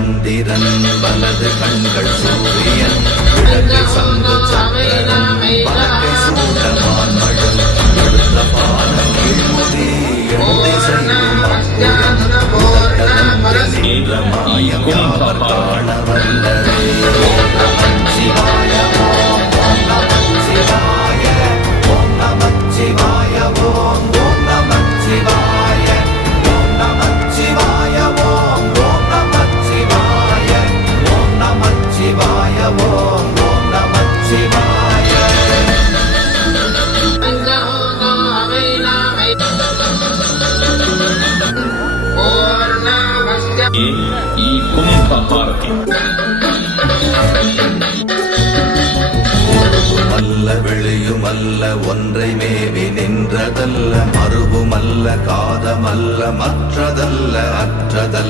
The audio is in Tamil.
சந்திரன் வலது கண்கள் சூரியன் இடது சங்கு சந்திரன் வலக்கை சூடமான் மழல் எழுந்த பாதம் கீழ்முதி எழுதிசையும் அப்புறம் நின்ற மாயம் யாவர் காண வல்லரே. ஓம் நம சிவாய ஓம் ஓம் நம சிவாய ஓம் நம சிவாய ஓம் ஓம் நம சிவாய ஓம் நம சிவாய ஓம் ஓம் நம சிவாய ஓம் நம சிவாய ஓம் ஓம் நம சிவாய. ಈ ಕುಂಭ ಹಾರತಿ மல்ல வெளியுமல்ல ஒன்றை மேவி நின்றதல்ல மறுவுமல்ல காதமல்ல மற்றதல்ல அற்றதல்ல